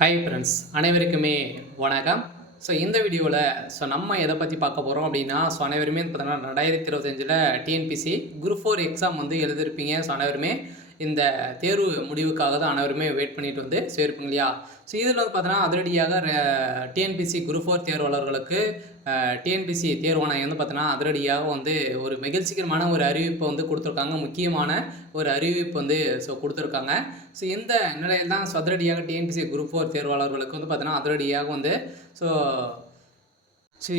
Hi friends, அனைவருக்குமே வணக்கம். இந்த வீடியோவில் நம்ம எதை பற்றி பார்க்க போகிறோம் அப்படின்னா, அனைவருமே பார்த்தீங்கன்னா 2025 டிஎன்பிசி குரூப் 4 எக்ஸாம் வந்து எழுதியிருப்பீங்க. அனைவருமே இந்த தேர்வு முடிவுக்காக தான் அனைவருமே வெயிட் பண்ணிட்டு வந்து சேர்ப்பீங்க இல்லையா? இதில் வந்து பார்த்தீங்கன்னா அதிரடியாக டிஎன்பிசி குரூப் 4 தேர்வாளர்களுக்கு டிஎன்பிசி தேர்வாணையம் வந்து பார்த்தீங்கன்னா அதிரடியாக வந்து ஒரு மகிழ்ச்சிகரமான ஒரு அறிவிப்பை வந்து கொடுத்துருக்காங்க. முக்கியமான ஒரு அறிவிப்பு வந்து கொடுத்துருக்காங்க. இந்த நிலையில் தான் அதிரடியாக டிஎன்பிசி குரூப் 4 தேர்வாளர்களுக்கு வந்து பார்த்தீங்கன்னா அதிரடியாக வந்து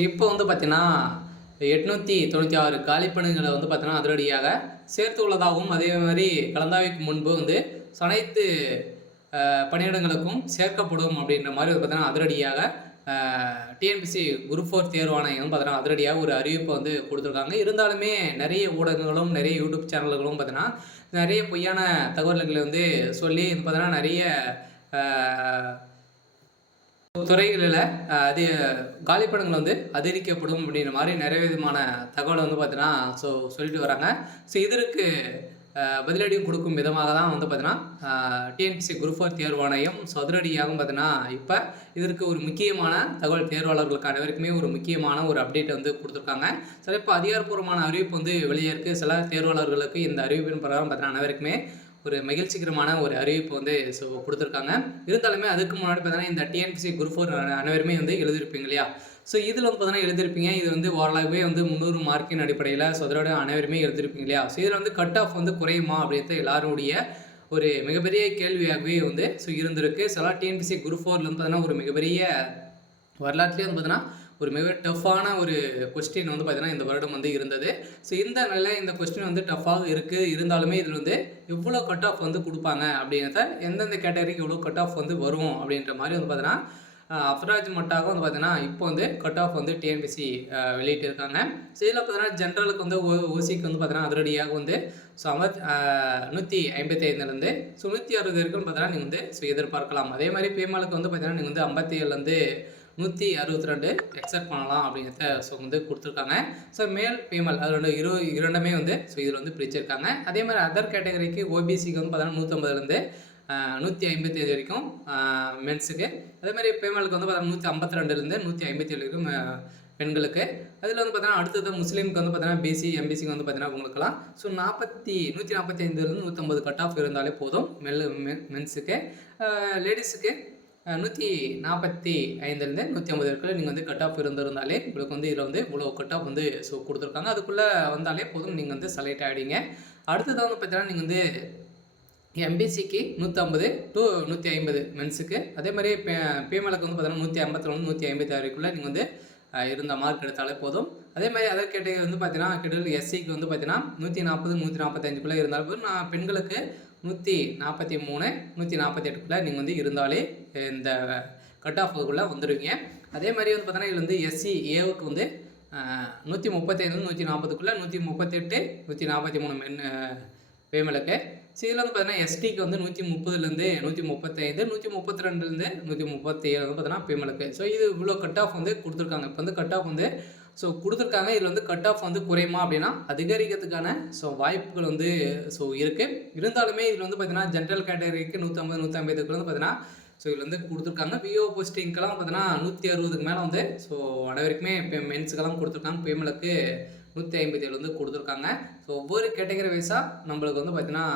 இப்போ வந்து பார்த்தீங்கன்னா 896 காலிப்பணிகளை வந்து பார்த்தீங்கன்னா அதிரடியாக சேர்த்து உள்ளதாகவும், அதே மாதிரி கலந்தாய்வுக்கு முன்பு வந்து அனைத்து பணியிடங்களுக்கும் சேர்க்கப்படும் அப்படின்ற மாதிரி வந்து பார்த்தீங்கன்னா அதிரடியாக டிஎன்பிசி குரூப் 4 தேர்வாணையம் பார்த்தீங்கன்னா அதிரடியாக ஒரு அறிவிப்பை வந்து கொடுத்துருக்காங்க. இருந்தாலுமே நிறைய ஊடகங்களும் நிறைய யூடியூப் சேனல்களும் பார்த்தீங்கன்னா நிறைய பொய்யான தகவல்களை வந்து சொல்லி பார்த்தீங்கன்னா நிறைய துறைகளில் அது காலிப்படங்கள் வந்து அதிகரிக்கப்படும் அப்படின்ற மாதிரி நிறைய விதமான தகவலை வந்து பார்த்தீங்கன்னா சொல்லிட்டு வராங்க. இதற்கு பதிலடியும் கொடுக்கும் விதமாக தான் வந்து பார்த்தீங்கன்னா டிஎன்பிசி குரூப் 4 தேர்வாணையம் அதிரடியாகவும் பார்த்தீங்கன்னா இப்போ இதற்கு ஒரு முக்கியமான தகவல் தேர்வாளர்களுக்கு அனைவருக்குமே ஒரு முக்கியமான ஒரு அப்டேட் வந்து கொடுத்துருக்காங்க. இப்போ அதிகாரப்பூர்வமான அறிவிப்பு வந்து வெளியே இருக்குது. சில தேர்வாளர்களுக்கு இந்த அறிவிப்பின் பிரகாரம் பார்த்தீங்கன்னா அனைவருக்குமே ஒரு மகிழ்ச்சிகரமான ஒரு அறிவிப்பு வந்து கொடுத்துருக்காங்க. இருந்தாலுமே அதுக்கு முன்னாடி பார்த்தீங்கன்னா இந்த டிஎன்பிசி குரூப் 4 அனைவருமே வந்து எழுதியிருப்பீங்க இல்லையா? இதில் வந்து பார்த்தீங்கன்னா எழுதியிருப்பீங்க. இது வந்து ஓரளவுமே வந்து 300 மார்க்கின் அடிப்படையில் அதோட அனைவருமே எழுதியிருப்பீங்க இல்லையா? இதில் வந்து கட் ஆஃப் வந்து குறையுமா அப்படின்றது எல்லாருடைய ஒரு மிகப்பெரிய கேள்வியாகவே வந்து இருந்திருக்கு. சில டிஎன்பிசி குரூப் 4 வந்து பார்த்தீங்கன்னா ஒரு மிகப்பெரிய வரலாற்றுலேயே வந்து பார்த்தீங்கன்னா ஒரு மிக டஃப்பான ஒரு கொஸ்டின் வந்து பார்த்தீங்கன்னா இந்த வருடம் வந்து இருந்தது. இந்த நிலையில் இந்த கொஸ்டின் வந்து டஃப்பாக இருக்குது. இருந்தாலுமே இதில் வந்து எவ்வளோ கட் ஆஃப் வந்து கொடுப்பாங்க அப்படின்றத, எந்தெந்த கேட்டகரிக்கு எவ்வளோ கட் ஆஃப் வந்து வரும் அப்படின்ற மாதிரி வந்து பார்த்தீங்கன்னா அப்ராஜ் மட்டாக வந்து பார்த்தீங்கன்னா இப்போ வந்து கட் ஆஃப் வந்து டிஎன்பிசி வெளியிட்டிருக்காங்க. இதில் பார்த்தீங்கன்னா ஜென்ரலுக்கு வந்து ஓசிக்கு வந்து பார்த்தீங்கன்னா அதிரடியாக வந்து 155லேருந்து 160 வரைக்கும் பார்த்தீங்கன்னா நீங்கள் வந்து எதிர்பார்க்கலாம். அதே மாதிரி பேமாலுக்கு வந்து பார்த்தீங்கன்னா நீங்கள் வந்து 57லேருந்து 162 எக்ஸெப்ட் பண்ணலாம் அப்படிங்கிறத வந்து கொடுத்துருக்காங்க. மேல் ஃபீமேல் அது இரண்டுமே வந்து இதில் வந்து பிரிச்சிருக்காங்க. அதே மாதிரி அதர் கேட்டகரிக்கு ஓபிசிக்கு வந்து பார்த்தீங்கன்னா 150லேருந்து 155 வரைக்கும் மென்ஸுக்கு. அதே மாதிரி ஃபீமேலுக்கு வந்து பார்த்தீங்கன்னா 152லேருந்து 157 வரைக்கும் பெண்களுக்கு. அதில் வந்து பார்த்தீங்கன்னா அடுத்தது முஸ்லீமுக்கு வந்து பார்த்தீங்கன்னா பிசி எம்பிசிக்கு வந்து பார்த்தீங்கன்னா உங்களுக்குலாம் 145லேருந்து 150 கட் ஆஃப் இருந்தாலே போதும் மென்ஸுக்கு. லேடிஸுக்கு 145லேருந்து 150 வரைக்கும் நீங்கள் வந்து கட் ஆஃப் இருந்திருந்தாலே உங்களுக்கு வந்து இதில் வந்து இவ்வளோ கட் ஆஃப் வந்து கொடுத்துருக்காங்க. அதுக்குள்ளே வந்தாலே போதும், நீங்கள் வந்து செலக்ட் ஆகிடுங்க. அடுத்ததாக வந்து பார்த்தீங்கன்னா நீங்கள் வந்து எம்பிசிக்கு 150 to 150 மென்ஸுக்கு. அதே மாதிரி ஃபீமேலுக்கு வந்து பார்த்தீங்கன்னா 152 156 வரைக்குள்ளே நீங்கள் வந்து இருந்த மார்க் எடுத்தாலே போதும். அதே மாதிரி அதர் கேட்டகரி வந்து பார்த்தீங்கன்னா கிட்டத்தட்ட எஸ்சிக்கு வந்து பார்த்தீங்கன்னா 140 145க்குள்ளே இருந்தாலும் போதும். பெண்களுக்கு 143 148க்குள்ளே நீங்கள் வந்து இருந்தாலே இந்த கட் ஆஃபுக்குள்ளே வந்துடுவீங்க. அதே மாதிரி வந்து பார்த்தீங்கன்னா இதில் வந்து எஸ்சி ஏவுக்கு வந்து 135 140க்குள்ளே 138 143 ஃபீமேலுக்கு. இதில் வந்து பார்த்தீங்கன்னா எஸ்டிக்கு வந்து 130லேருந்து 135 132லேருந்து 137 வந்து பார்த்தீங்கன்னா ஃபீமேலுக்கு. இது இவ்வளோ கட் ஆஃப் வந்து கொடுத்துருக்காங்க. இப்போ வந்து கட் ஆஃப் வந்து கொடுத்துருக்காங்க. இதில் வந்து கட் ஆஃப் வந்து குறையுமா அப்படின்னா அதிகரிக்கிறதுக்கான வாய்ப்புகள் வந்து இருக்குது. இருந்தாலுமே இதில் வந்து பார்த்தீங்கன்னா ஜென்ரல் கேட்டகரிக்கு 150 150க்கு வந்து பார்த்தீங்கன்னா இதில் வந்து கொடுத்துருக்காங்க. விஓ போஸ்டிங்க்கெல்லாம் பார்த்தீங்கன்னா 160க்கு மேலே வந்து அனைவருக்குமே இப்போ மென்ஸுக்கெல்லாம் கொடுத்துருக்காங்க. ஃபீமேலுக்கு 157 வந்து கொடுத்துருக்காங்க. ஒவ்வொரு கேட்டகரி வைஸாக நம்மளுக்கு வந்து பார்த்தீங்கன்னா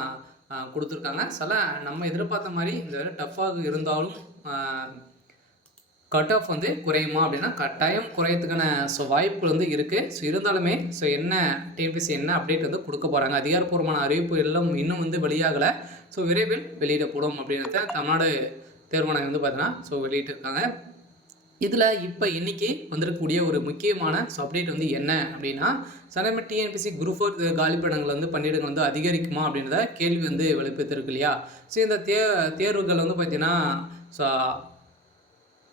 கொடுத்துருக்காங்க. சில நம்ம எதிர்பார்த்த மாதிரி இந்த டஃப்பாக இருந்தாலும் கட் ஆஃப் வந்து குறையுமா அப்படின்னா கட்டாயம் குறையத்துக்கான வாய்ப்பு வந்து இருக்குது. இருந்தாலுமே என்ன டிஎன்பிசி என்ன அப்டேட் வந்து கொடுக்க போகிறாங்க, அதிகாரப்பூர்வமான அறிவிப்பு எல்லாம் இன்னும் வந்து வெளியாகலை. விரைவில் வெளியிடப்படும் அப்படின்றத தமிழ்நாடு தேர்வாணையம் வந்து பார்த்தீங்கன்னா வெளியிட்டிருக்காங்க. இதில் இப்போ இன்றைக்கி வந்திருக்கக்கூடிய ஒரு முக்கியமான அப்டேட் வந்து என்ன அப்படின்னா, சனமே டிஎன்பிசி குரூப் 4 காலிப்படங்கள் வந்து பணியிடங்கள் வந்து அதிகரிக்குமா அப்படின்றத கேள்வி வந்து வெளிப்படுத்திருக்கு இல்லையா? இந்த தேர்வுகள் வந்து பார்த்திங்கன்னா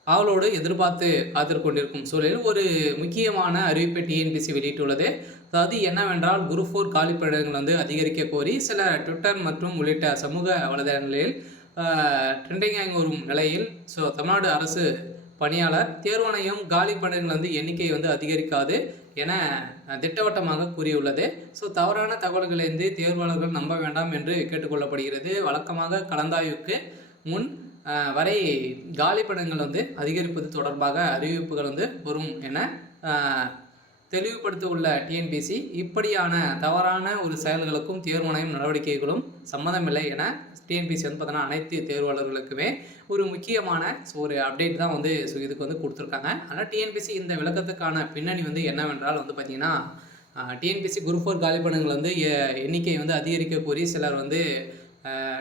அவளோடு எதிர்பார்த்து காத்திருக்கொண்டிருக்கும் சூழலில் ஒரு முக்கியமான அறிவிப்பை டிஎன்பிசி வெளியிட்டுள்ளது. அதாவது என்னவென்றால் குரூப் 4 காலிப்படங்கள் வந்து அதிகரிக்க கோரி சில ட்விட்டர் மற்றும் உள்ளிட்ட சமூக வலைதளங்களில் ட்ரெண்டிங்காக வரும் நிலையில் தமிழ்நாடு அரசு பணியாளர் தேர்வாணையம் காலி பணியிடங்கள் வந்து எண்ணிக்கை வந்து அதிகரிக்காது என திட்டவட்டமாக கூறியுள்ளது. தவறான தகவல்களிலிருந்து தேர்வாளர்கள் நம்ப வேண்டாம் என்று கேட்டுக்கொள்ளப்படுகிறது. வழக்கமாக கலந்தாய்வுக்கு முன் வரை காலி பணியிடங்கள் வந்து அதிகரிப்பது தொடர்பாக அறிவிப்புகள் வந்து வரும் என தெளிவுபடுத்த உள்ள டிஎன்பிஎஸ்சி இப்படியான தவறான ஒரு செயல்களுக்கும் தேர்வாணையம் நடவடிக்கைகளும் சம்மந்தமில்லை என டிஎன்பிஎஸ்சி வந்து பார்த்தோன்னா அனைத்து தேர்வாளர்களுக்குமே ஒரு முக்கியமான ஒரு அப்டேட் தான் வந்து இதுக்கு வந்து கொடுத்துருக்காங்க. ஆனால் டிஎன்பிஎஸ்சி இந்த விளக்கத்துக்கான பின்னணி வந்து என்னவென்றால் வந்து பார்த்திங்கன்னா, டிஎன்பிஎஸ்சி குரூப் 4 காலி பணியிடங்கள் வந்து எண்ணிக்கை வந்து அதிகரிக்க கோரி சிலர் வந்து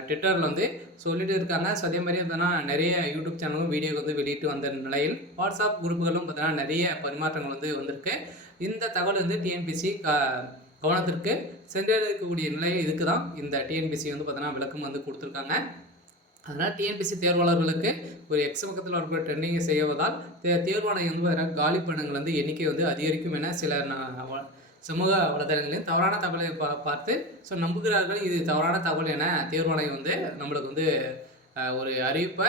ட்விட்டரில் வந்து சொல்லிட்டு இருக்காங்க. ஸோ அதே மாதிரி பார்த்தோன்னா நிறைய யூடியூப் சேனலும் வீடியோ வந்து வெளியிட்டு வந்த நிலையில் வாட்ஸ்அப் குரூப்புகளும் பார்த்தோன்னா நிறைய பரிமாற்றங்கள் வந்து வந்திருக்கு. இந்த தகவல் வந்து டிஎன்பிஎஸ்சி கவனத்திற்கு சென்றடையக்கூடிய நிலை இதுக்கு தான் இந்த டிஎன்பிஎஸ்சி வந்து பார்த்தோன்னா விளக்கம் வந்து கொடுத்துருக்காங்க. அதனால் டிஎன்பிஎஸ்சி தேர்வாளர்களுக்கு ஒரு எக்ஸ் பக்கத்தில் இருக்கிற ட்ரெண்டிங்கை செய்வதால் தேர்வாணையம் வந்து பார்த்தீங்கன்னா காலி பணியிடங்கள் வந்து எண்ணிக்கை வந்து அதிகரிக்கும் என சில சமூக வலைதளங்களையும் தவறான தகவலை பார்த்து ஸோ நம்புகிறார்கள். இது தவறான தகவல் என தேர்வாணையம் வந்து நம்மளுக்கு வந்து ஒரு அறிவிப்பை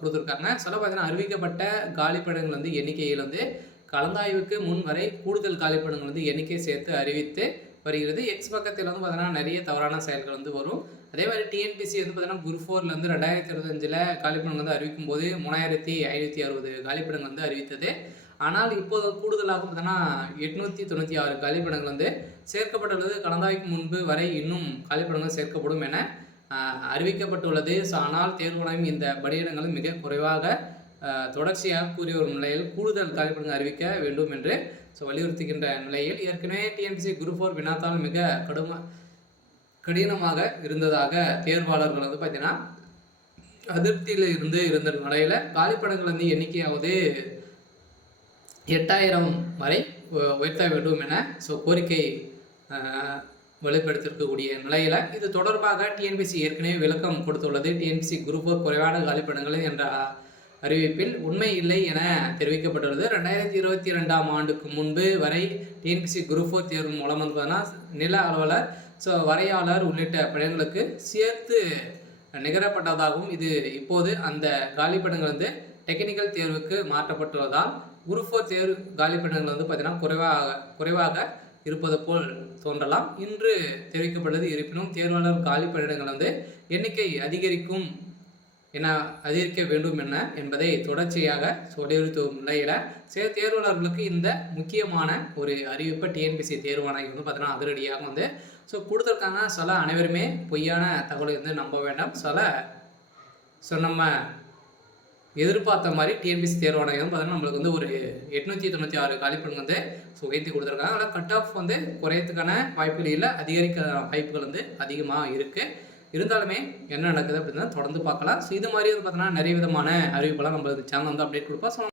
கொடுத்துருக்காங்க. சொல்ல பார்த்தீங்கன்னா அறிவிக்கப்பட்ட காலிப்படங்கள் வந்து எண்ணிக்கையில் வந்து கலந்தாய்வுக்கு முன் வரை கூடுதல் காலிப்படங்கள் வந்து எண்ணிக்கை சேர்த்து அறிவித்து வருகிறது. எக்ஸ் பக்கத்தில் வந்து பார்த்தீங்கன்னா நிறைய தவறான செயல்கள் வந்து வரும். அதே மாதிரி டிஎன்பிஎஸ்சி வந்து பார்த்தீங்கன்னா குரூப் 4 வந்து 2025 காலிப்படங்கள் வந்து அறிவிக்கும் போது 3560 காலிப்படங்கள் வந்து அறிவித்தது. ஆனால் இப்போது கூடுதலாக பார்த்தோன்னா 896 காலிப்படங்கள் வந்து சேர்க்கப்பட்டுள்ளது. கலந்தாய்வுக்கு முன்பு வரை இன்னும் காலிப்படங்கள் சேர்க்கப்படும் என அறிவிக்கப்பட்டுள்ளது. ஸோ ஆனால் தேர்வாணையம் இந்த பணியிடங்கள் மிக குறைவாக தொடர்ச்சியாக கூறிய ஒரு நிலையில் கூடுதல் காலிப்படங்கள் அறிவிக்க வேண்டும் என்று வலியுறுத்துகின்ற நிலையில் ஏற்கனவே டிஎன்பிஎஸ்சி குரூப் 4 வினாத்தால் மிக கடினமாக இருந்ததாக தேர்வாளர்கள் வந்து பார்த்தீங்கன்னா அதிருப்தியில் இருந்த நிலையில் காலிப்படங்கள் வந்து எண்ணிக்கையாவது 8000 வரை உயர்த்த வேண்டும் என கோரிக்கை வெளிப்படுத்தியிருக்கக்கூடிய நிலையில் இது தொடர்பாக டிஎன்பிஎஸ்சி ஏற்கனவே விளக்கம் கொடுத்துள்ளது. டிஎன்பிஎஸ்சி குரூப் 4 குறைவான காலிப்படங்கள் என்ற அறிவிப்பில் உண்மை இல்லை என தெரிவிக்கப்பட்டுள்ளது. 2022ஆம் ஆண்டுக்கு முன்பு வரை டிஎன்பிஎஸ்சி குரூப் 4 தேர்வு மூலம் வந்து நில அலுவலர் வரையாளர் உள்ளிட்ட பணிகளுக்கு சேர்த்து நிகரப்பட்டதாகவும் இது இப்போது அந்த காலிப்படங்கள் வந்து டெக்னிக்கல் தேர்வுக்கு மாற்றப்பட்டுள்ளதால் குரூப் 4 தேர்வு காலிப்படங்கள் வந்து பார்த்தீங்கன்னா குறைவாக இருப்பது போல் தோன்றலாம். இன்று தெரிவிக்கப்பட்டது. இருப்பினும் தேர்வாளர் காலிப்படங்கள் வந்து எண்ணிக்கை அதிகரிக்க வேண்டும் என்பதை தொடர்ச்சியாக வலியுறுத்தும் நிலையில் தேர்வாளர்களுக்கு இந்த முக்கியமான ஒரு அறிவிப்பை டிஎன்பிஎஸ்சி தேர்வாணையம் வந்து பார்த்தீங்கன்னா அதிரடியாக வந்து கொடுத்துருக்காங்க. அனைவருமே பொய்யான தகவலை வந்து நம்ப வேண்டாம். நம்ம எதிர்பார்த்த மாதிரி டிஎன்பிஎஸ்சி தேர்வாணையம் பார்த்தீங்கன்னா நம்மளுக்கு வந்து ஒரு 896 காலிப்படங்கள் வந்து உயர்த்தி கொடுத்துருக்காங்க. அதனால் கட் ஆஃப் வந்து குறையத்துக்கான வாய்ப்புகள் இல்லை, அதிகரிக்க வாய்ப்புகள் வந்து அதிகமாக இருக்குது. இருந்தாலுமே என்ன நடக்குது அப்படின்னா தொடர்ந்து பார்க்கலாம். இது மாதிரி வந்து பார்த்தீங்கன்னா நிறைய விதமான அறிவிப்பெல்லாம் நம்ம சேனல் வந்து அப்டேட் கொடுப்போம்.